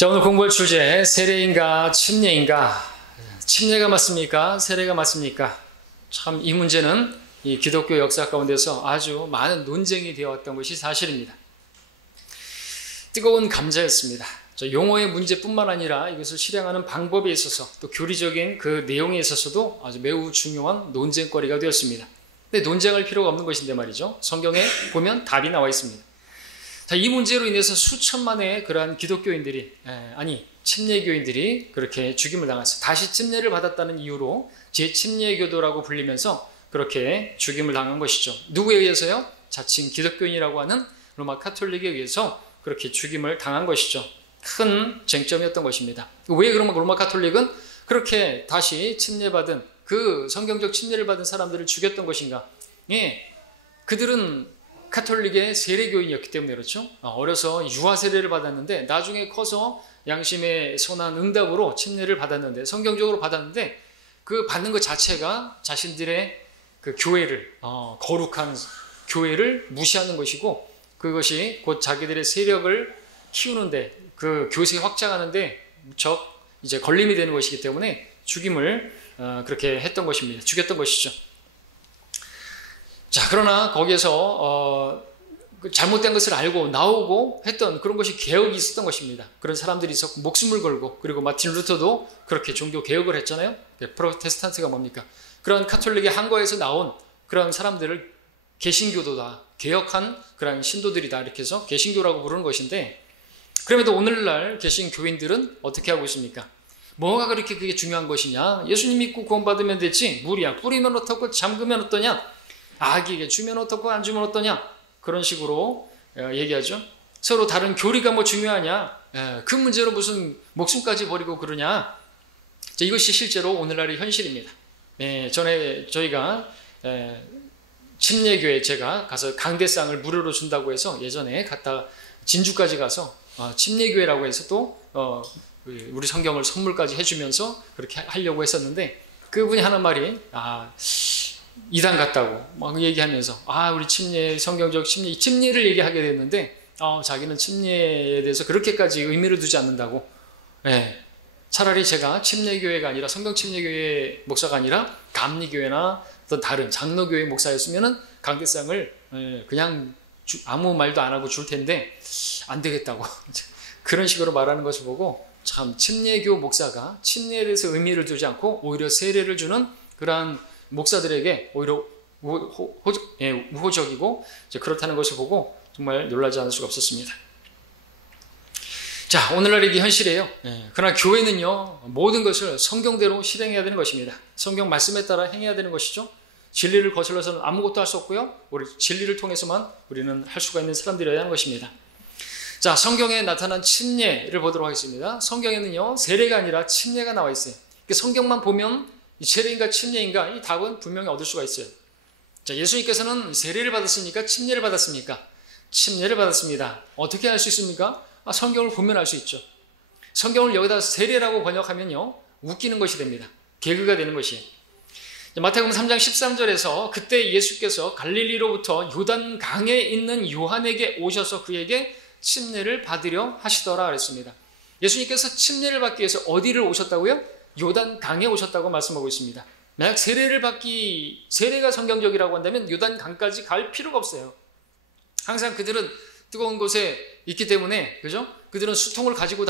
자, 오늘 공부할 주제, 세례인가 침례인가? 침례가 맞습니까? 세례가 맞습니까? 참 이 문제는 이 기독교 역사 가운데서 아주 많은 논쟁이 되어왔던 것이 사실입니다. 뜨거운 감자였습니다. 용어의 문제뿐만 아니라 이것을 실행하는 방법에 있어서 또 교리적인 그 내용에 있어서도 아주 매우 중요한 논쟁거리가 되었습니다. 근데 논쟁할 필요가 없는 것인데 말이죠. 성경에 보면 답이 나와 있습니다. 자, 이 문제로 인해서 수천만의 그러한 기독교인들이, 침례교인들이 그렇게 죽임을 당했어요. 다시 침례를 받았다는 이유로 제침례교도라고 불리면서 그렇게 죽임을 당한 것이죠. 누구에 의해서요? 자칭 기독교인이라고 하는 로마 카톨릭에 의해서 그렇게 죽임을 당한 것이죠. 큰 쟁점이었던 것입니다. 왜 그러면 로마 카톨릭은 그렇게 다시 침례받은 그 성경적 침례를 받은 사람들을 죽였던 것인가? 그들은 카톨릭의 세례교인이었기 때문에 그렇죠. 어려서 유아 세례를 받았는데 나중에 커서 양심에 선한 응답으로 침례를 받았는데 성경적으로 받았는데 그 받는 것 자체가 자신들의 그 교회를 거룩한 교회를 무시하는 것이고 그것이 곧 자기들의 세력을 키우는데 그 교세 확장하는데 무척 이제 걸림이 되는 것이기 때문에 죽임을 그렇게 했던 것입니다. 죽였던 것이죠. 자, 그러나 거기에서 잘못된 것을 알고 나오고 했던 그런 것이 개혁이 있었던 것입니다. 그런 사람들이 있었고 목숨을 걸고 그리고 마틴 루터도 그렇게 종교 개혁을 했잖아요. 프로테스탄트가 뭡니까? 그런 카톨릭의 한거에서 나온 그런 사람들을 개신교도다, 개혁한 그런 신도들이다 이렇게 해서 개신교라고 부르는 것인데 그럼에도 오늘날 개신교인들은 어떻게 하고 있습니까? 뭐가 그렇게 그게 중요한 것이냐? 예수님 믿고 구원받으면 되지 물이야 뿌리면 어떻고 잠그면 어떠냐? 아기에게 주면 어떻고 안 주면 어떠냐? 그런 식으로 얘기하죠. 서로 다른 교리가 뭐 중요하냐? 그 문제로 무슨 목숨까지 버리고 그러냐? 자, 이것이 실제로 오늘날의 현실입니다. 전에 저희가 침례교회 제가 가서 강대상을 무료로 준다고 해서 예전에 갔다 진주까지 가서 침례교회라고 해서 또 우리 성경을 선물까지 해주면서 그렇게 하려고 했었는데 그분이 하는 말이 이단 같다고 막 얘기하면서 우리 침례 성경적 침례를 얘기하게 됐는데 자기는 침례에 대해서 그렇게까지 의미를 두지 않는다고. 차라리 제가 침례교회가 아니라 성경 침례교회 목사가 아니라 감리교회나 어떤 다른 장로교회 목사였으면은 강대상을 그냥 아무 말도 안 하고 줄 텐데 안 되겠다고 그런 식으로 말하는 것을 보고 참 침례교 목사가 침례에 대해서 의미를 두지 않고 오히려 세례를 주는 그러한 목사들에게 오히려 우호적이고 그렇다는 것을 보고 정말 놀라지 않을 수가 없었습니다. 자, 오늘날의 이게 현실이에요. 그러나 교회는요 모든 것을 성경대로 실행해야 되는 것입니다. 성경 말씀에 따라 행해야 되는 것이죠. 진리를 거슬러서는 아무것도 할 수 없고요. 우리 진리를 통해서만 우리는 할 수가 있는 사람들이어야 하는 것입니다. 자, 성경에 나타난 침례를 보도록 하겠습니다. 성경에는요 세례가 아니라 침례가 나와 있어요. 성경만 보면 세례인가 침례인가 이 답은 분명히 얻을 수가 있어요. 자, 예수님께서는 세례를 받았습니까? 침례를 받았습니까? 침례를 받았습니다. 어떻게 알 수 있습니까? 성경을 보면 알 수 있죠. 성경을 여기다 세례라고 번역하면요 웃기는 것이 됩니다. 개그가 되는 것이에요. 마태복음 3장 13절에서 그때 예수께서 갈릴리로부터 요단강에 있는 요한에게 오셔서 그에게 침례를 받으려 하시더라 그랬습니다. 예수님께서 침례를 받기 위해서 어디를 오셨다고요? 요단강에 오셨다고 말씀하고 있습니다. 만약 세례가 성경적이라고 한다면 요단강까지 갈 필요가 없어요. 항상 그들은 뜨거운 곳에 있기 때문에 그죠? 그들은 수통을 가지고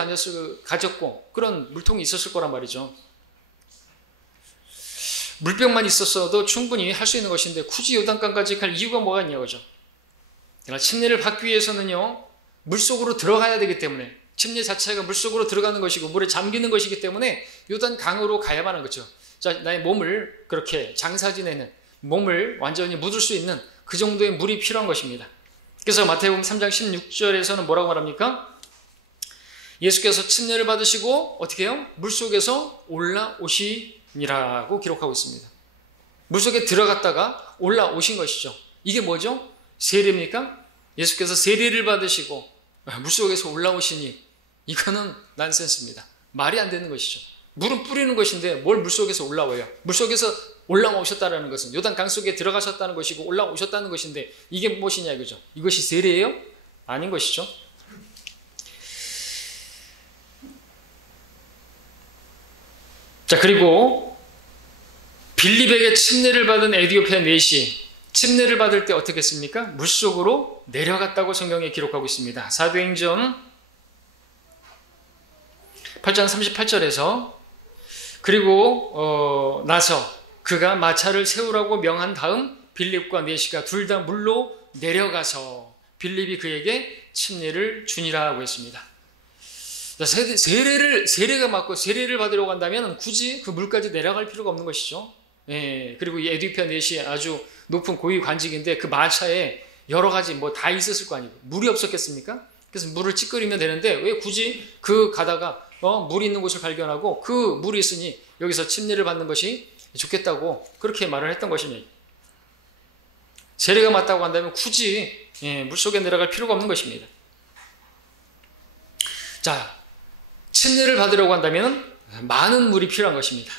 가졌고 그런 물통이 있었을 거란 말이죠. 물병만 있었어도 충분히 할 수 있는 것인데 굳이 요단강까지 갈 이유가 뭐가 있냐 그죠? 그러나 침례를 받기 위해서는요 물속으로 들어가야 되기 때문에 침례 자체가 물속으로 들어가는 것이고 물에 잠기는 것이기 때문에 요단강으로 가야만 하는 거죠. 자, 나의 몸을 그렇게 장사 지내는 몸을 완전히 묻을 수 있는 그 정도의 물이 필요한 것입니다. 그래서 마태복음 3장 16절에서는 뭐라고 말합니까? 예수께서 침례를 받으시고 어떻게 해요? 물속에서 올라오시니라고 기록하고 있습니다. 물속에 들어갔다가 올라오신 것이죠. 이게 뭐죠? 세례입니까? 예수께서 세례를 받으시고 물속에서 올라오시니 이거는 난센스입니다. 말이 안 되는 것이죠. 물은 뿌리는 것인데 뭘 물속에서 올라와요? 물속에서 올라오셨다는 것은 요단강 속에 들어가셨다는 것이고 올라오셨다는 것인데 이게 무엇이냐 이거죠. 이것이 세례예요? 아닌 것이죠. 자, 그리고 빌립에게 침례를 받은 에디오피아 넷이 침례를 받을 때 어떻게 했습니까? 물속으로 내려갔다고 성경에 기록하고 있습니다. 사도행전 8장 38절에서 그리고 나서 그가 마차를 세우라고 명한 다음 빌립과 넷이가 둘 다 물로 내려가서 빌립이 그에게 침례를 주니라 고 했습니다. 세례가 맞고 세례를 받으려고 한다면 굳이 그 물까지 내려갈 필요가 없는 것이죠. 예, 그리고 이 에디오피아 넷이 아주 높은 고위 관직인데 그 마차에 여러 가지 뭐 다 있었을 거 아니에요. 물이 없었겠습니까? 그래서 물을 찌끄리면 되는데 왜 굳이 그 가다가 물이 있는 곳을 발견하고 그 물이 있으니 여기서 침례를 받는 것이 좋겠다고 그렇게 말을 했던 것입니다. 세례가 맞다고 한다면 굳이 물속에 내려갈 필요가 없는 것입니다. 자, 침례를 받으려고 한다면 많은 물이 필요한 것입니다.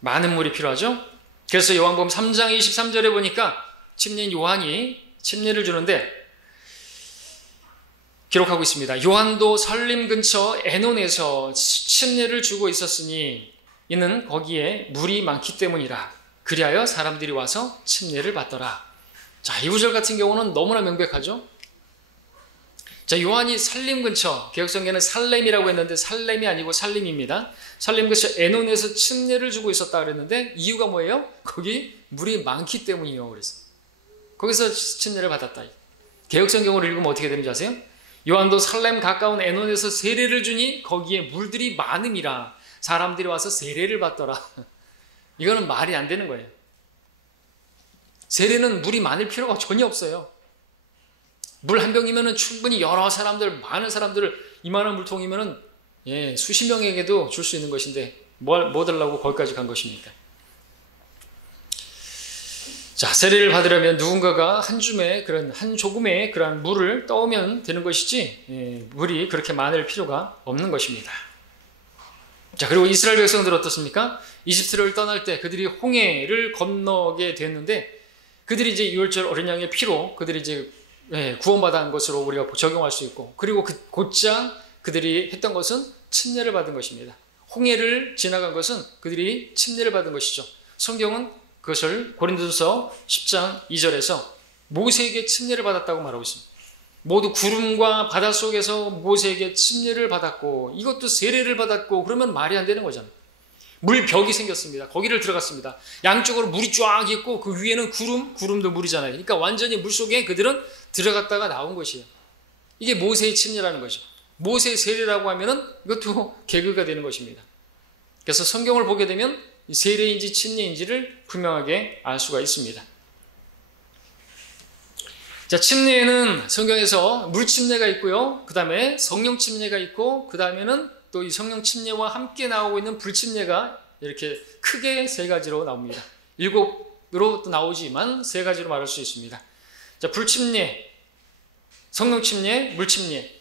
많은 물이 필요하죠. 그래서 요한복음 3장 23절에 보니까 침례인 요한이 침례를 주는데 기록하고 있습니다. 요한도 설림 근처 에논에서 침례를 주고 있었으니 이는 거기에 물이 많기 때문이라. 그리하여 사람들이 와서 침례를 받더라. 자, 이 구절 같은 경우는 너무나 명백하죠. 자, 요한이 살림 근처, 개역성경에는 살렘이라고 했는데 살렘이 아니고 살림입니다. 살림 근처 에논에서 침례를 주고 있었다 그랬는데 이유가 뭐예요? 거기 물이 많기 때문이요. 그래서 거기서 침례를 받았다. 개역성경으로 읽으면 어떻게 되는지 아세요? 요한도 살렘 가까운 에논에서 세례를 주니 거기에 물들이 많음이라 사람들이 와서 세례를 받더라. 이거는 말이 안 되는 거예요. 세례는 물이 많을 필요가 전혀 없어요. 물 한 병이면 충분히 여러 사람들, 많은 사람들을 이만한 물통이면 수십 명에게도 줄 수 있는 것인데 뭐 달라고 거기까지 간 것입니까? 자, 세례를 받으려면 누군가가 한 조금의 그러한 물을 떠오면 되는 것이지 물이 그렇게 많을 필요가 없는 것입니다. 자, 그리고 이스라엘 백성들 어떻습니까? 이집트를 떠날 때 그들이 홍해를 건너게 됐는데 그들이 이제 유월절 어린 양의 피로 그들이 이제 구원받은 것으로 우리가 적용할 수 있고 그리고 곧장 그들이 했던 것은 침례를 받은 것입니다. 홍해를 지나간 것은 그들이 침례를 받은 것이죠. 성경은 그것을 고린도전서 10장 2절에서 모세에게 침례를 받았다고 말하고 있습니다. 모두 구름과 바다 속에서 모세에게 침례를 받았고 이것도 세례를 받았고 그러면 말이 안 되는 거잖아요. 물벽이 생겼습니다. 거기를 들어갔습니다. 양쪽으로 물이 쫙 있고 그 위에는 구름도 물이잖아요. 그러니까 완전히 물속에 그들은 들어갔다가 나온 것이에요. 이게 모세의 침례라는 거죠. 모세의 세례라고 하면은 이것도 개그가 되는 것입니다. 그래서 성경을 보게 되면 세례인지 침례인지를 분명하게 알 수가 있습니다. 자, 침례에는 성경에서 물 침례가 있고요. 그 다음에 성령 침례가 있고 그 다음에는 또 이 성령 침례와 함께 나오고 있는 불 침례가 이렇게 크게 세 가지로 나옵니다. 7으로 또 나오지만 세 가지로 말할 수 있습니다. 자, 불 침례, 성령 침례, 물 침례.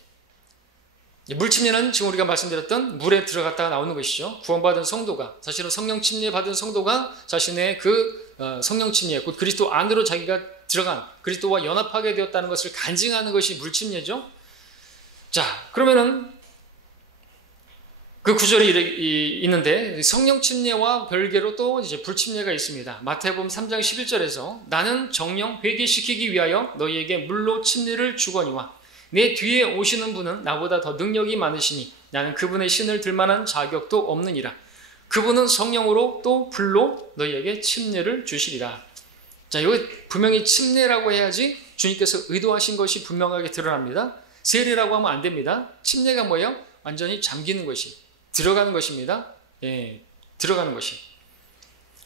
물 침례는 지금 우리가 말씀드렸던 물에 들어갔다가 나오는 것이죠. 구원받은 성도가 사실은 성령 침례 받은 성도가 자신의 그 성령 침례, 곧 그리스도 안으로 자기가 들어간 그리스도와 연합하게 되었다는 것을 간증하는 것이 물 침례죠. 자, 그러면은 그 구절이 있는데 성령 침례와 별개로 또 이제 불 침례가 있습니다. 마태복음 3장 11절에서 나는 정령 회개시키기 위하여 너희에게 물로 침례를 주거니와 내 뒤에 오시는 분은 나보다 더 능력이 많으시니 나는 그분의 신을 들 만한 자격도 없느니라. 그분은 성령으로 또 불로 너희에게 침례를 주시리라. 자, 여기 분명히 침례라고 해야지 주님께서 의도하신 것이 분명하게 드러납니다. 세례라고 하면 안 됩니다. 침례가 뭐예요? 완전히 잠기는 것이 들어가는 것입니다. 들어가는 것이.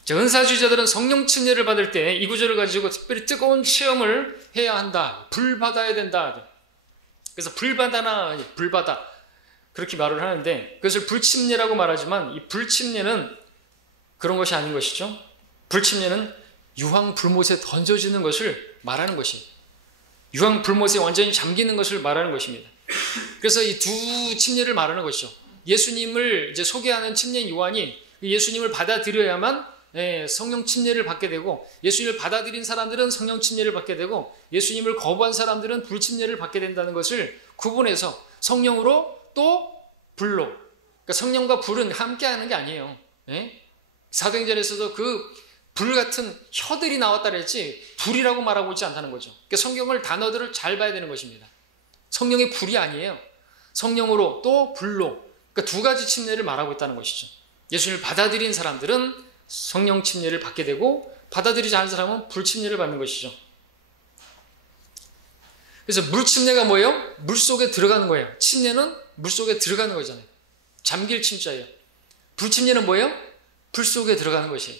자, 은사주의자들은 성령 침례를 받을 때 이 구절을 가지고 특별히 뜨거운 체험을 해야 한다. 불 받아야 된다. 그래서 불받아 그렇게 말을 하는데 그것을 불침례라고 말하지만 이 불침례는 그런 것이 아닌 것이죠. 불침례는 유황불못에 던져지는 것을 말하는 것입니다. 유황불못에 완전히 잠기는 것을 말하는 것입니다. 그래서 이 두 침례를 말하는 것이죠. 예수님을 이제 소개하는 침례인 요한이 예수님을 받아들여야만 성령 침례를 받게 되고 예수님을 받아들인 사람들은 성령 침례를 받게 되고 예수님을 거부한 사람들은 불 침례를 받게 된다는 것을 구분해서 성령으로 또 불로, 그러니까 성령과 불은 함께하는 게 아니에요. 사도행전에서도 그 불 같은 혀들이 나왔다 그랬지 불이라고 말하고 있지 않다는 거죠. 그러니까 성경을 단어들을 잘 봐야 되는 것입니다. 성령의 불이 아니에요. 성령으로 또 불로, 그러니까 두 가지 침례를 말하고 있다는 것이죠. 예수님을 받아들인 사람들은 성령 침례를 받게 되고 받아들이지 않은 사람은 불 침례를 받는 것이죠. 그래서 물 침례가 뭐예요? 물 속에 들어가는 거예요. 침례는 물 속에 들어가는 거잖아요. 잠길 침자예요. 불 침례는 뭐예요? 불 속에 들어가는 것이에요.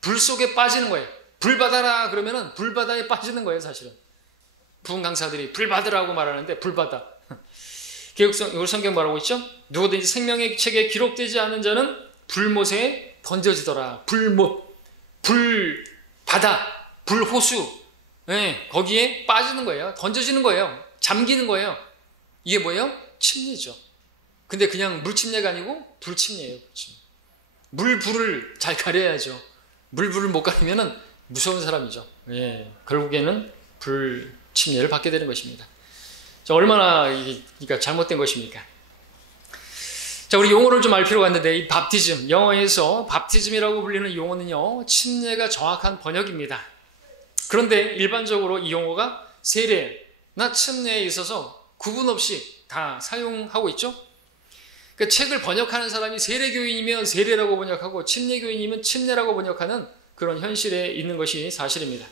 불 속에 빠지는 거예요. 불 받아라 그러면은 불 바다에 빠지는 거예요, 사실은. 부흥 강사들이 불 받으라고 말하는데 불 바다. 개혁성 성경 말하고 있죠? 누구든지 생명의 책에 기록되지 않은 자는 불못에 던져지더라. 불못, 불 바다, 불 호수. 네, 거기에 빠지는 거예요. 던져지는 거예요. 잠기는 거예요. 이게 뭐예요? 침례죠. 근데 그냥 물 침례가 아니고 불 침례예요. 물 불을 잘 가려야죠. 물 불을 못 가리면은 무서운 사람이죠. 예, 결국에는 불 침례를 받게 되는 것입니다. 자, 얼마나 그러니까 잘못된 것입니까? 자, 우리 용어를 좀 알 필요가 있는데, 이 밥티즘, 영어에서 밥티즘이라고 불리는 용어는요, 침례가 정확한 번역입니다. 그런데 일반적으로 이 용어가 세례나 침례에 있어서 구분 없이 다 사용하고 있죠. 그 책을 번역하는 사람이 세례교인이면 세례라고 번역하고 침례교인이면 침례라고 번역하는 그런 현실에 있는 것이 사실입니다.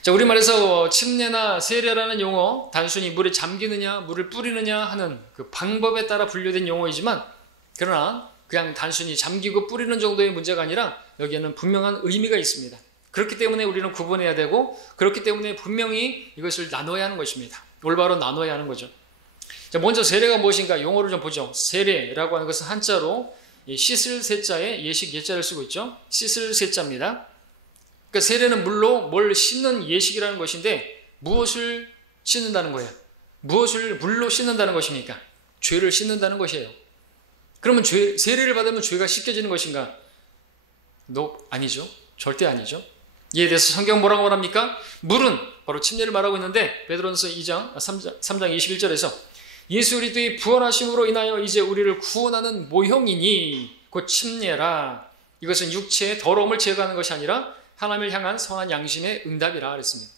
자, 우리말에서 침례나 세례라는 용어, 단순히 물에 잠기느냐, 물을 뿌리느냐 하는 그 방법에 따라 분류된 용어이지만, 그러나 그냥 단순히 잠기고 뿌리는 정도의 문제가 아니라 여기에는 분명한 의미가 있습니다. 그렇기 때문에 우리는 구분해야 되고, 그렇기 때문에 분명히 이것을 나눠야 하는 것입니다. 올바로 나눠야 하는 거죠. 자, 먼저 세례가 무엇인가 용어를 좀 보죠. 세례라고 하는 것은 한자로 씻을 세자에 예식 예자를 쓰고 있죠. 씻을 세자입니다. 그러니까 세례는 물로 뭘 씻는 예식이라는 것인데, 무엇을 씻는다는 거예요? 무엇을 물로 씻는다는 것입니까? 죄를 씻는다는 것이에요. 그러면 세례를 받으면 죄가 씻겨지는 것인가? 아니죠. 절대 아니죠. 이에 대해서 성경 뭐라고 말합니까? 물은 바로 침례를 말하고 있는데, 베드로전서 3장 21절에서 예수 그리스도의 부활하심으로 인하여 이제 우리를 구원하는 모형이니 곧 침례라. 이것은 육체의 더러움을 제거하는 것이 아니라 하나님을 향한 선한 양심의 응답이라 그랬습니다.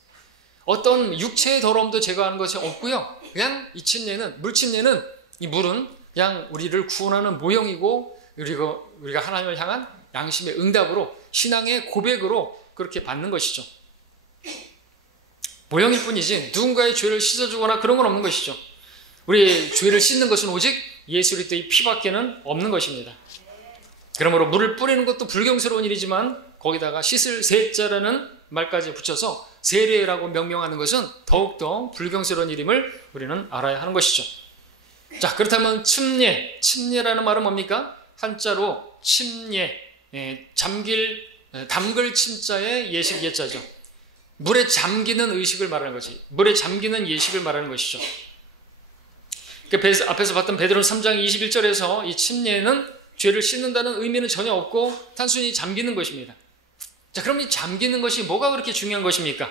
어떤 육체의 더러움도 제거하는 것이 없고요. 그냥 이 침례는, 물 침례는, 이 물은 그냥 우리를 구원하는 모형이고, 우리가 하나님을 향한 양심의 응답으로, 신앙의 고백으로 그렇게 받는 것이죠. 모형일 뿐이지 누군가의 죄를 씻어주거나 그런 건 없는 것이죠. 우리의 죄를 씻는 것은 오직 예수 그리스도의 피밖에는 없는 것입니다. 그러므로 물을 뿌리는 것도 불경스러운 일이지만 거기다가 씻을 세자라는 말까지 붙여서 세례라고 명명하는 것은 더욱더 불경스러운 일임을 우리는 알아야 하는 것이죠. 자, 그렇다면 침례라는 말은 뭡니까? 한자로 침례, 담글 침자의 예식 예자죠. 물에 잠기는 의식을 말하는 거지. 물에 잠기는 예식을 말하는 것이죠. 앞에서 봤던 베드로전서 3장 21절에서 이 침례는 죄를 씻는다는 의미는 전혀 없고 단순히 잠기는 것입니다. 자, 그럼 이 잠기는 것이 뭐가 그렇게 중요한 것입니까?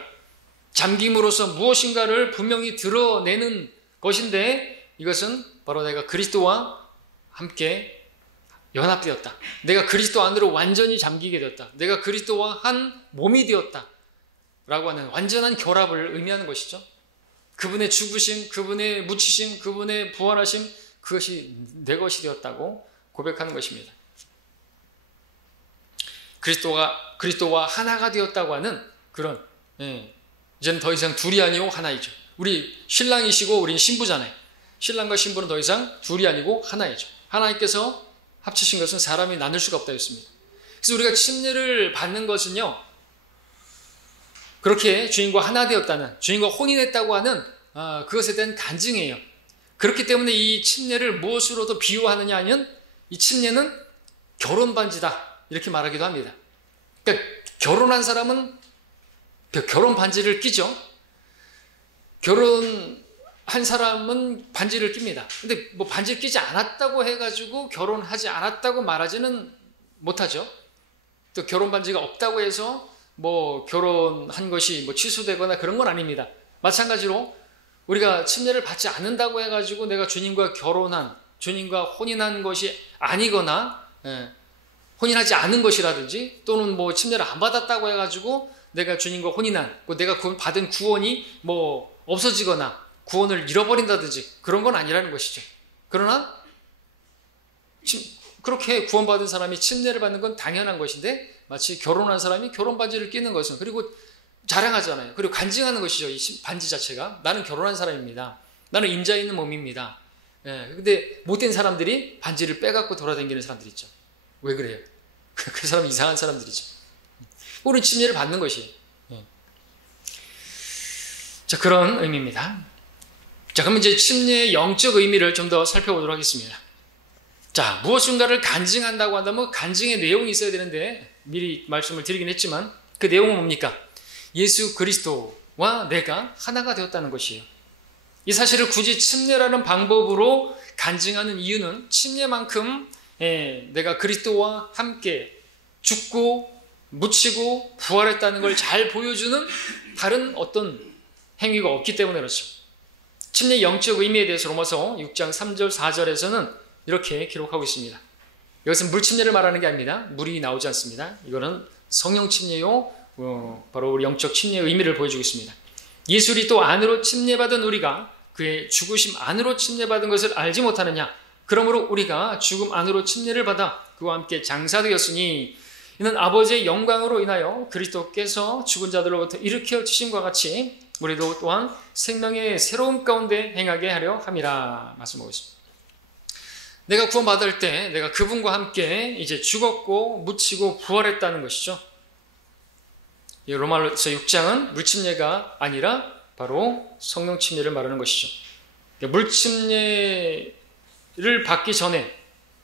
잠김으로써 무엇인가를 분명히 드러내는 것인데, 이것은 바로 내가 그리스도와 함께 연합되었다. 내가 그리스도 안으로 완전히 잠기게 되었다. 내가 그리스도와 한 몸이 되었다. 라고 하는 완전한 결합을 의미하는 것이죠. 그분의 죽으심, 그분의 묻히심, 그분의 부활하심, 그것이 내 것이 되었다고 고백하는 것입니다. 그리스도와 하나가 되었다고 하는 그런, 이제는 더 이상 둘이 아니고 하나이죠. 우리 신랑이시고 우리는 신부잖아요. 신랑과 신부는 더 이상 둘이 아니고 하나이죠. 하나님께서 합치신 것은 사람이 나눌 수가 없다 했습니다. 그래서 우리가 침례를 받는 것은요, 그렇게 주님과 하나 되었다는, 주님과 혼인했다고 하는 그것에 대한 간증이에요. 그렇기 때문에 이 침례를 무엇으로도 비유하느냐 하면 이 침례는 결혼 반지다 이렇게 말하기도 합니다. 그러니까 결혼한 사람은 결혼 반지를 끼죠. 결혼한 사람은 반지를 낍니다. 근데 뭐 반지를 끼지 않았다고 해가지고 결혼하지 않았다고 말하지는 못하죠. 또 결혼 반지가 없다고 해서 뭐 결혼한 것이 뭐 취소되거나 그런 건 아닙니다. 마찬가지로 우리가 침례를 받지 않는다고 해가지고 내가 주님과 결혼한, 주님과 혼인한 것이 아니거나 혼인하지 않은 것이라든지 또는 뭐 침례를 안 받았다고 해가지고 내가 주님과 혼인한, 내가 받은 구원이 뭐 없어지거나 구원을 잃어버린다든지 그런 건 아니라는 것이죠. 그러나 그렇게 구원받은 사람이 침례를 받는 건 당연한 것인데 마치 결혼한 사람이 결혼 반지를 끼는 것은, 그리고 자랑하잖아요. 그리고 간증하는 것이죠. 이 반지 자체가 나는 결혼한 사람입니다. 나는 임자 있는 몸입니다. 근데 못된 사람들이 반지를 빼갖고 돌아다니는 사람들 있죠. 왜 그래요? 그 사람 이상한 사람들이죠. 우리는 침례를 받는 것이에요. 자, 그런 의미입니다. 자, 그럼 이제 침례의 영적 의미를 좀 더 살펴보도록 하겠습니다. 자, 무엇인가를 간증한다고 한다면 간증의 내용이 있어야 되는데 미리 말씀을 드리긴 했지만 그 내용은 뭡니까? 예수 그리스도와 내가 하나가 되었다는 것이에요. 이 사실을 굳이 침례라는 방법으로 간증하는 이유는 침례만큼 내가 그리스도와 함께 죽고 묻히고 부활했다는 걸 잘 보여주는 다른 어떤 행위가 없기 때문에 그렇죠. 침례 영적 의미에 대해서 로마서 6장 3절 4절에서는 이렇게 기록하고 있습니다. 이것은 물 침례를 말하는 게 아닙니다. 물이 나오지 않습니다. 이거는 성령 침례요, 바로 우리 영적 침례의 의미를 보여주고 있습니다. 예수 그리스도 안으로 침례받은 우리가 그의 죽으심 안으로 침례받은 것을 알지 못하느냐? 그러므로 우리가 죽음 안으로 침례를 받아 그와 함께 장사되었으니 이는 아버지의 영광으로 인하여 그리스도께서 죽은 자들로부터 일으켜 주심과 같이 우리도 또한 생명의 새로운 가운데 행하게 하려 함이라 말씀하고 있습니다. 내가 구원받을 때 내가 그분과 함께 이제 죽었고 묻히고 부활했다는 것이죠. 로마서 6장은 물침례가 아니라 바로 성령 침례를 말하는 것이죠. 물침례를 받기 전에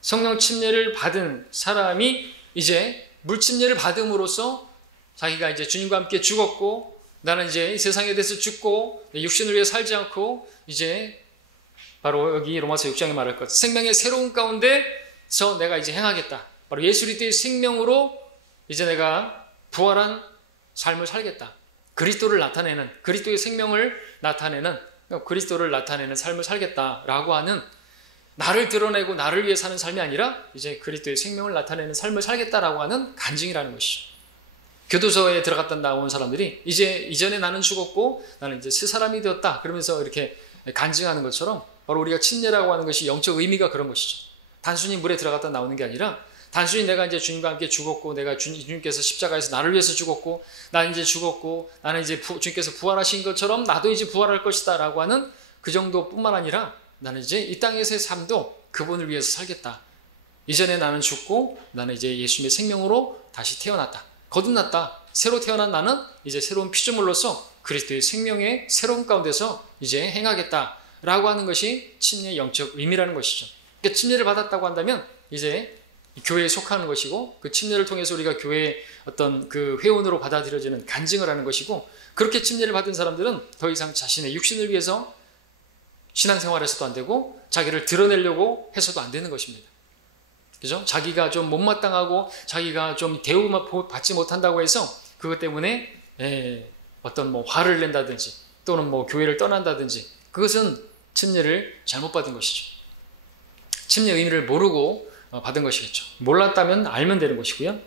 성령 침례를 받은 사람이 이제 물침례를 받음으로써 자기가 이제 주님과 함께 죽었고 나는 이제 이 세상에 대해서 죽고 육신을 위해 살지 않고 이제 바로 여기 로마서 6장에 말할 것 생명의 새로운 가운데서 내가 이제 행하겠다. 바로 예수 그리스도의 생명으로 이제 내가 부활한 삶을 살겠다. 그리스도를 나타내는, 그리스도의 생명을 나타내는, 그리스도를 나타내는 삶을 살겠다라고 하는, 나를 드러내고 나를 위해 사는 삶이 아니라 이제 그리스도의 생명을 나타내는 삶을 살겠다라고 하는 간증이라는 것이죠. 교도소에 들어갔다 나온 사람들이 이제 이전에 나는 죽었고 나는 이제 새 사람이 되었다 그러면서 이렇게 간증하는 것처럼 바로 우리가 침례라고 하는 것이 영적 의미가 그런 것이죠. 단순히 물에 들어갔다 나오는 게 아니라 단순히 내가 이제 주님과 함께 죽었고 내가 주님께서 십자가에서 나를 위해서 죽었고 나는 이제 죽었고 나는 이제 주님께서 부활하신 것처럼 나도 이제 부활할 것이다 라고 하는 그 정도뿐만 아니라 나는 이제 이 땅에서의 삶도 그분을 위해서 살겠다. 이전에 나는 죽고 나는 이제 예수님의 생명으로 다시 태어났다. 거듭났다. 새로 태어난 나는 이제 새로운 피조물로서 그리스도의 생명의 새로운 가운데서 이제 행하겠다 라고 하는 것이 침례의 영적 의미라는 것이죠. 그러니까 침례를 받았다고 한다면 이제 교회에 속하는 것이고 그 침례를 통해서 우리가 교회의 어떤 그 회원으로 받아들여지는 간증을 하는 것이고 그렇게 침례를 받은 사람들은 더 이상 자신의 육신을 위해서 신앙생활에서도 안 되고 자기를 드러내려고 해서도 안 되는 것입니다. 그죠? 자기가 좀 못마땅하고 자기가 좀 대우 받지 못한다고 해서 그것 때문에 어떤 뭐 화를 낸다든지 또는 뭐 교회를 떠난다든지 그것은 침례를 잘못 받은 것이죠. 침례 의미를 모르고 받은 것이겠죠. 몰랐다면 알면 되는 것이고요.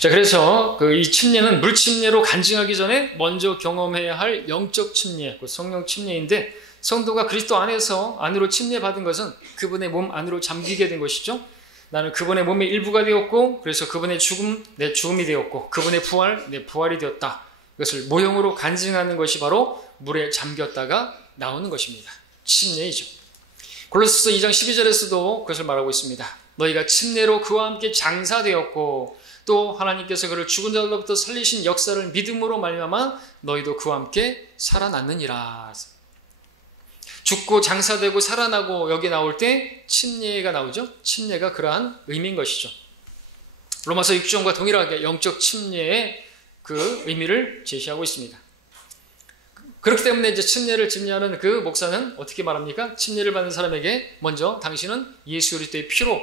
자, 그래서 이 침례는 물침례로 간증하기 전에 먼저 경험해야 할 영적 침례, 성령 침례인데 성도가 그리스도 안으로 침례 받은 것은 그분의 몸 안으로 잠기게 된 것이죠. 나는 그분의 몸의 일부가 되었고 그래서 그분의 죽음, 내 죽음이 되었고 그분의 부활, 내 부활이 되었다. 이것을 모형으로 간증하는 것이 바로 물에 잠겼다가 나오는 것입니다. 침례이죠. 골로새서 2장 12절에서도 그것을 말하고 있습니다. 너희가 침례로 그와 함께 장사되었고 또 하나님께서 그를 죽은 자들로부터 살리신 역사를 믿음으로 말미암아 너희도 그와 함께 살아났느니라. 죽고 장사되고 살아나고 여기 나올 때 침례가 나오죠. 침례가 그러한 의미인 것이죠. 로마서 6장과 동일하게 영적 침례의 그 의미를 제시하고 있습니다. 그렇기 때문에 이제 침례를 집례하는 그 목사는 어떻게 말합니까? 침례를 받는 사람에게 먼저 당신은 예수 그리스도의 피로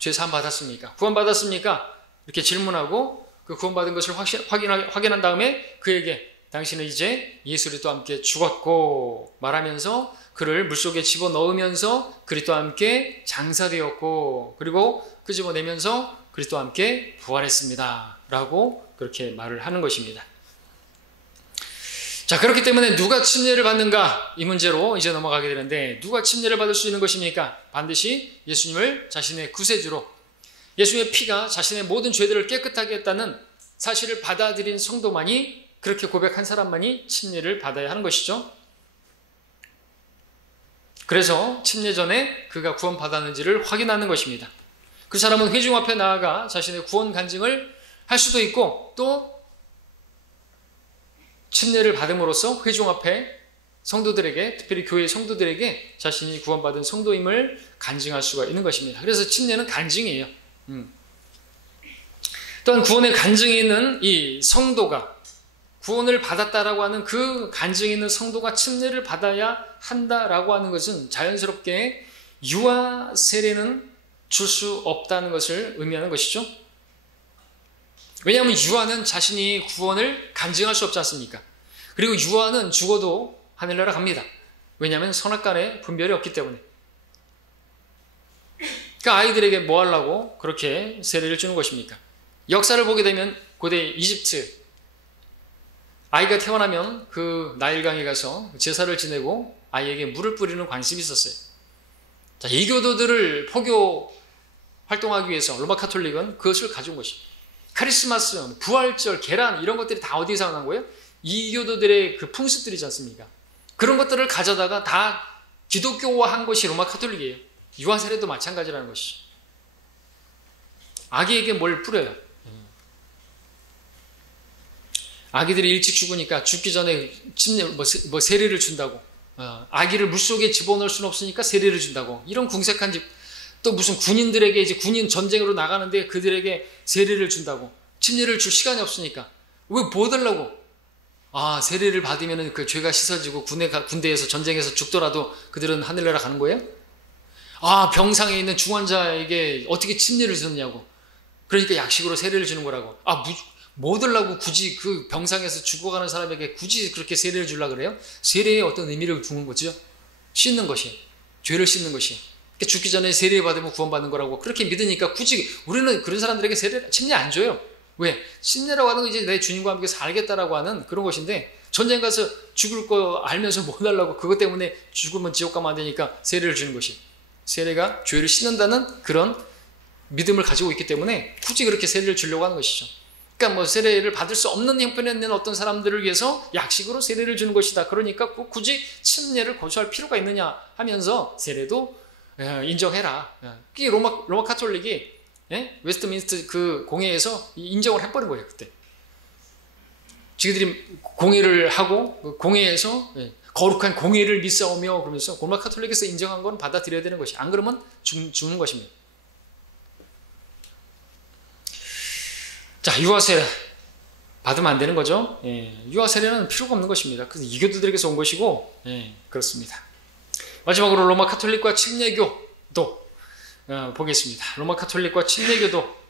죄 사함 받았습니까? 구원 받았습니까? 이렇게 질문하고 그 구원받은 것을 확인한 다음에 그에게 당신은 이제 예수 그리스도와 함께 죽었고 말하면서 그를 물속에 집어넣으면서 그리스도와 함께 장사되었고 그리고 그 집어내면서 그리스도와 함께 부활했습니다. 라고 그렇게 말을 하는 것입니다. 자, 그렇기 때문에 누가 침례를 받는가? 이 문제로 이제 넘어가게 되는데 누가 침례를 받을 수 있는 것입니까? 반드시 예수님을 자신의 구세주로 예수님의 피가 자신의 모든 죄들을 깨끗하게 했다는 사실을 받아들인 성도만이 그렇게 고백한 사람만이 침례를 받아야 하는 것이죠. 그래서 침례 전에 그가 구원받았는지를 확인하는 것입니다. 그 사람은 회중 앞에 나아가 자신의 구원 간증을 할 수도 있고 또 침례를 받음으로써 회중 앞에 성도들에게 특별히 교회 성도들에게 자신이 구원받은 성도임을 간증할 수가 있는 것입니다. 그래서 침례는 간증이에요. 또한 구원의 간증이 있는 이 성도가 구원을 받았다라고 하는 그 간증이 있는 성도가 침례를 받아야 한다라고 하는 것은 자연스럽게 유아 세례는 줄 수 없다는 것을 의미하는 것이죠. 왜냐하면 유아는 자신이 구원을 간증할 수 없지 않습니까? 그리고 유아는 죽어도 하늘나라 갑니다. 왜냐하면 선악간에 분별이 없기 때문에. 그러니까 아이들에게 뭐 하려고 그렇게 세례를 주는 것입니까? 역사를 보게 되면 고대 이집트 아이가 태어나면 그 나일강에 가서 제사를 지내고 아이에게 물을 뿌리는 관습이 있었어요. 자, 이교도들을 포교 활동하기 위해서 로마 카톨릭은 그것을 가져온 것입니다. 크리스마스, 부활절, 계란 이런 것들이 다 어디서 난 거예요? 이교도들의 그 풍습들이지 않습니까? 그런 것들을 가져다가 다 기독교화한 것이 로마 카톨릭이에요. 유아 세례도 마찬가지라는 것이죠. 아기에게 뭘 뿌려요? 아기들이 일찍 죽으니까 죽기 전에 침례, 세례를 준다고. 아기를 물속에 집어넣을 수는 없으니까 세례를 준다고. 이런 궁색한 집. 또 무슨 군인들에게 이제 군인 전쟁으로 나가는데 그들에게 세례를 준다고. 침례를 줄 시간이 없으니까. 왜 뭐 달라고? 아, 세례를 받으면 그 죄가 씻어지고 군대에서 전쟁에서 죽더라도 그들은 하늘나라 가는 거예요? 아, 병상에 있는 중환자에게 어떻게 침례를 주느냐고. 그러니까 약식으로 세례를 주는 거라고. 아, 뭐 들라고 굳이 그 병상에서 죽어가는 사람에게 굳이 그렇게 세례를 주려고 그래요? 세례에 어떤 의미를 두는 거죠? 씻는 것이. 죄를 씻는 것이. 그러니까 죽기 전에 세례 받으면 구원받는 거라고 그렇게 믿으니까 굳이 우리는 그런 사람들에게 침례 안 줘요. 왜? 침례라고 하는 건 이제 내 주님과 함께 살겠다라고 하는 그런 것인데 전쟁 가서 죽을 거 알면서 뭐 달라고 그것 때문에 죽으면 지옥 가면 안 되니까 세례를 주는 것이. 세례가 죄를 씻는다는 그런 믿음을 가지고 있기 때문에 굳이 그렇게 세례를 주려고 하는 것이죠. 그러니까 뭐 세례를 받을 수 없는 형편에 있는 어떤 사람들을 위해서 약식으로 세례를 주는 것이다. 그러니까 굳이 침례를 고수할 필요가 있느냐 하면서 세례도 인정해라. 이게 로마 카톨릭이 웨스트민스터 그 공회에서 인정을 해버린 거예요. 그때 지그들이 공회를 하고 그 공회에서 거룩한 공회를 믿사오며 그러면서 로마 카톨릭에서 인정한 건 받아들여야 되는 것이. 안 그러면 죽는 것입니다. 자, 유아세례 받으면 안 되는 거죠. 유아세례는 필요가 없는 것입니다. 그래서 이교도들에게서 온 것이고 그렇습니다. 마지막으로 로마 카톨릭과 침례교도 보겠습니다. 로마 카톨릭과 침례교도.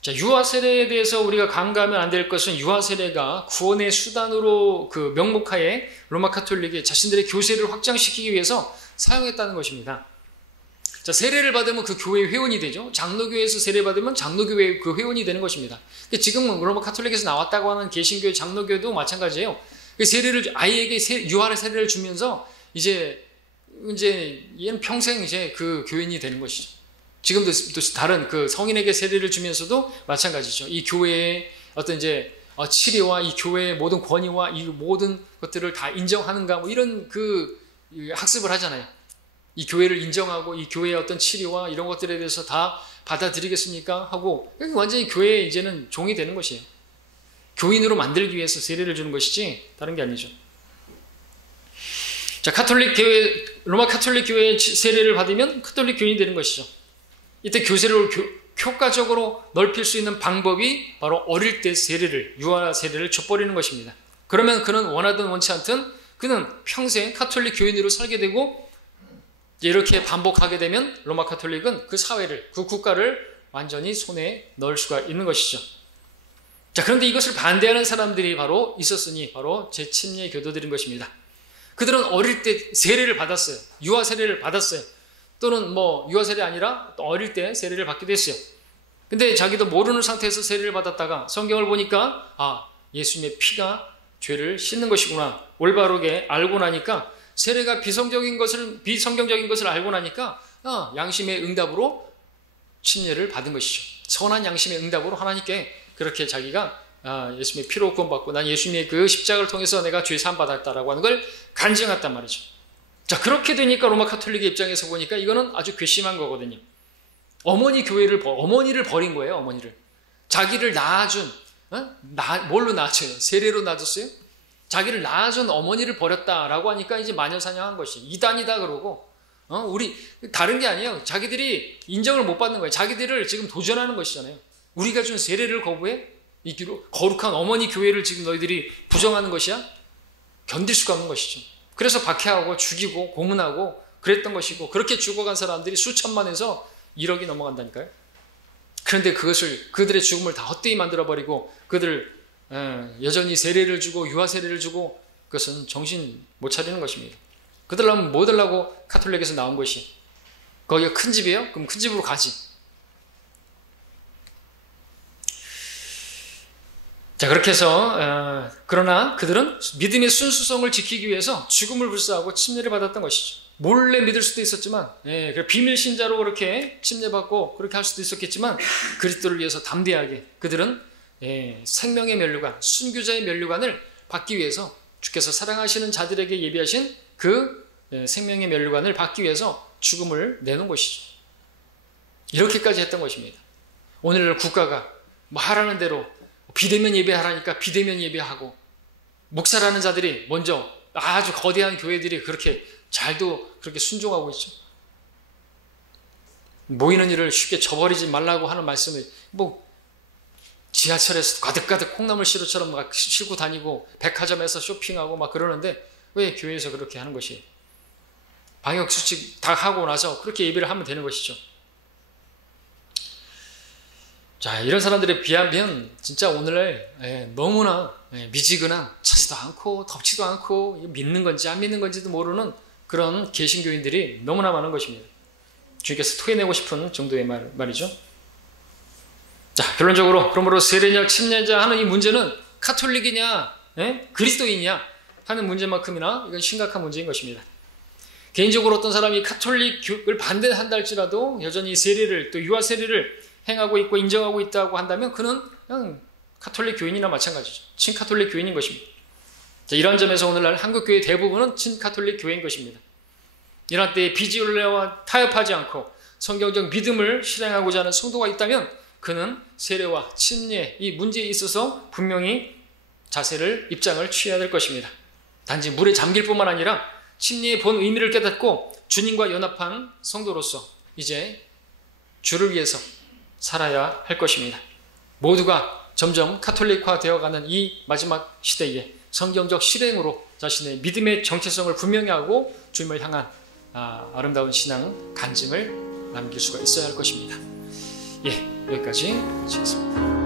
자, 유아세례에 대해서 우리가 간과하면 안 될 것은 유아세례가 구원의 수단으로 그 명목하에 로마 카톨릭이 자신들의 교세를 확장시키기 위해서 사용했다는 것입니다. 자, 세례를 받으면 그 교회의 회원이 되죠. 장로교회에서 세례 받으면 장로교회의 그 회원이 되는 것입니다. 지금 로마 카톨릭에서 나왔다고 하는 개신교회 장로교회도 마찬가지예요. 세례를 아이에게 유아 세례를 주면서 이제 얘는 평생 이제 그 교인이 되는 것이죠. 지금도 또 다른 그 성인에게 세례를 주면서도 마찬가지죠. 이 교회의 어떤 이제 치리와 이 교회의 모든 권위와 이 모든 것들을 다 인정하는가 뭐 이런 그 학습을 하잖아요. 이 교회를 인정하고 이 교회의 어떤 치리와 이런 것들에 대해서 다 받아들이겠습니까? 하고 완전히 교회에 이제는 종이 되는 것이에요. 교인으로 만들기 위해서 세례를 주는 것이지 다른 게 아니죠. 자, 로마 카톨릭 교회의 세례를 받으면 카톨릭 교인이 되는 것이죠. 이때 교세를 효과적으로 넓힐 수 있는 방법이 바로 어릴 때 유아 세례를 줘버리는 것입니다. 그러면 그는 원하든 원치 않든 그는 평생 카톨릭 교인으로 살게 되고 이렇게 반복하게 되면 로마 카톨릭은 그 사회를, 그 국가를 완전히 손에 넣을 수가 있는 것이죠. 자, 그런데 이것을 반대하는 사람들이 바로 있었으니 바로 제7의 교도들인 것입니다. 그들은 어릴 때 세례를 받았어요. 유아 세례를 받았어요. 또는 유아 세례 아니라 또 어릴 때 세례를 받기도 했어요. 근데 자기도 모르는 상태에서 세례를 받았다가 성경을 보니까 예수님의 피가 죄를 씻는 것이구나 올바르게 알고 나니까, 세례가 비성경적인 것을 알고 나니까 양심의 응답으로 침례를 받은 것이죠. 선한 양심의 응답으로 하나님께 그렇게 자기가 예수님의 피로 구원받고 난 예수님의 그 십자가를 통해서 내가 죄 사함 받았다라고 하는 걸 간증했단 말이죠. 자, 그렇게 되니까 로마 카톨릭의 입장에서 보니까 이거는 아주 괘씸한 거거든요. 어머니를 버린 거예요. 어머니를. 자기를 낳아준, 뭘로 낳았어요? 세례로 낳았어요? 자기를 낳아준 어머니를 버렸다라고 하니까 이제 마녀사냥한 것이 이단이다 그러고, 우리 다른 게 아니에요. 자기들이 인정을 못 받는 거예요. 자기들을 지금 도전하는 것이잖아요. 우리가 준 세례를 거부해? 이 거룩한 어머니 교회를 지금 너희들이 부정하는 것이야? 견딜 수가 없는 것이죠. 그래서 박해하고 죽이고 고문하고 그랬던 것이고, 그렇게 죽어간 사람들이 수천만에서 1억이 넘어간다니까요. 그런데 그들의 죽음을 다 헛되이 만들어버리고 그들을 여전히 세례를 주고 유아 세례를 주고, 그것은 정신 못 차리는 것입니다. 그들라면 뭐 들라고 카톨릭에서 나온 것이? 거기가 큰 집이에요? 그럼 큰 집으로 가지. 자, 그렇게 해서 그러나 그들은 믿음의 순수성을 지키기 위해서 죽음을 불사하고 침례를 받았던 것이죠. 몰래 믿을 수도 있었지만, 비밀 신자로 그렇게 침례받고 그렇게 할 수도 있었겠지만, 그리스도를 위해서 담대하게 그들은 생명의 면류관, 순교자의 면류관을 받기 위해서, 주께서 사랑하시는 자들에게 예비하신 그 생명의 면류관을 받기 위해서 죽음을 내놓은 것이죠. 이렇게까지 했던 것입니다. 오늘날 국가가 하라는 대로 비대면 예배하라니까 비대면 예배하고, 목사라는 자들이 먼저 아주 거대한 교회들이 그렇게 잘도 그렇게 순종하고 있죠. 모이는 일을 쉽게 저버리지 말라고 하는 말씀을 지하철에서 가득가득 콩나물 시루처럼 막 싣고 다니고 백화점에서 쇼핑하고 막 그러는데 왜 교회에서 그렇게 하는 것이에요? 방역수칙 다 하고 나서 그렇게 예배를 하면 되는 것이죠. 자, 이런 사람들에 비하면 진짜 오늘날 너무나 미지근한, 차지도 않고 덥지도 않고 믿는 건지 안 믿는 건지도 모르는 그런 개신교인들이 너무나 많은 것입니다. 주님께서 토해내고 싶은 정도의 말이죠. 자, 결론적으로 그러므로 세례냐 침례자 하는 이 문제는 카톨릭이냐 그리스도인이냐 하는 문제만큼이나 이건 심각한 문제인 것입니다. 개인적으로 어떤 사람이 카톨릭을 반대한다 할지라도 여전히 세례를, 또 유아 세례를 행하고 있고 인정하고 있다고 한다면 그는 그냥 카톨릭 교인이나 마찬가지죠. 친카톨릭 교인인 것입니다. 자, 이러한 점에서 오늘날 한국교회 대부분은 친카톨릭 교회인 것입니다. 이런 때에 비지율례와 타협하지 않고 성경적 믿음을 실행하고자 하는 성도가 있다면 그는 세례와 침례 이 문제에 있어서 분명히 입장을 취해야 될 것입니다. 단지 물에 잠길 뿐만 아니라 침례의 본 의미를 깨닫고 주님과 연합한 성도로서 이제 주를 위해서 살아야 할 것입니다. 모두가 점점 카톨릭화 되어가는 이 마지막 시대에 성경적 실행으로 자신의 믿음의 정체성을 분명히 하고 주님을 향한 아름다운 신앙 간증을 남길 수가 있어야 할 것입니다. 여기까지 마치겠습니다.